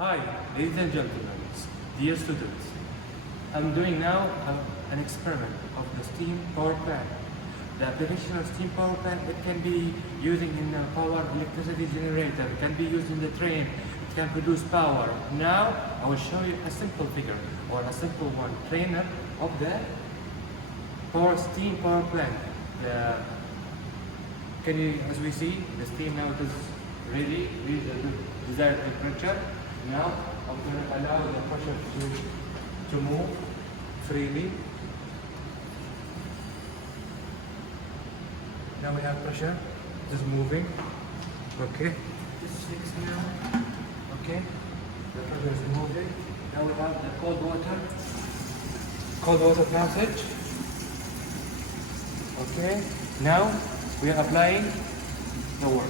Hi, ladies and gentlemen, dear students. I'm doing now an experiment of the steam power plant. The application of steam power plant, it can be using in a power electricity generator, it can be used in the train, it can produce power. Now, I will show you a simple figure or a simple one, trainer of the steam power plant. As we see, the steam now is ready, reach the desired temperature. Now, I'm going to allow the pressure to move freely. Now we have pressure, it is moving. Okay, this is fixed now. Okay, the pressure is moving. Now we have the cold water passage. Okay, now we are applying the work.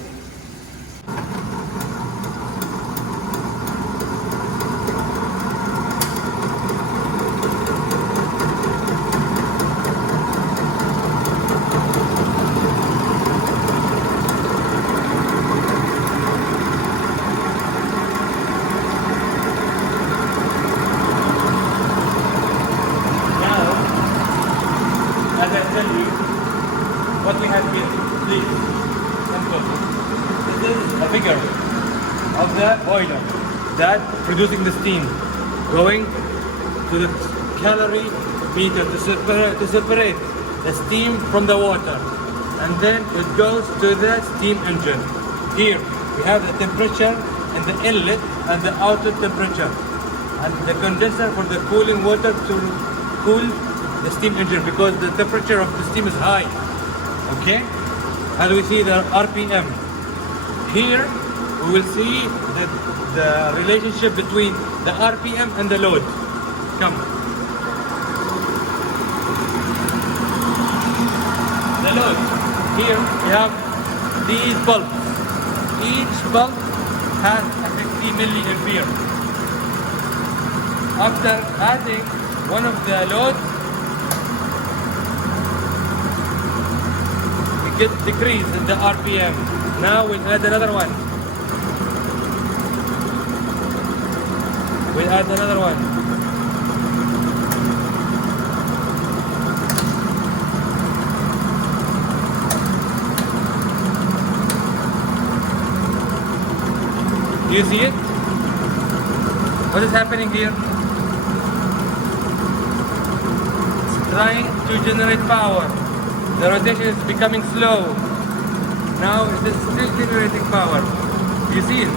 As I tell you, what we have here, this is a figure of the boiler that producing the steam, going to the calorie meter to separate the steam from the water, and then it goes to the steam engine. Here we have the temperature and the inlet and the outlet temperature, and the condenser for the cooling water to cool the steam engine because the temperature of the steam is high. Okay, as we see the RPM here, we will see the relationship between the RPM and the load. Come, the load here we have these bulbs. Each bulb has a 50 milliampere. After adding one of the loads, get decrease in the RPM. Now we'll add another one. We'll add another one. Do you see it? What is happening here? It's trying to generate power. The rotation is becoming slow. Now it is still generating power. You see it?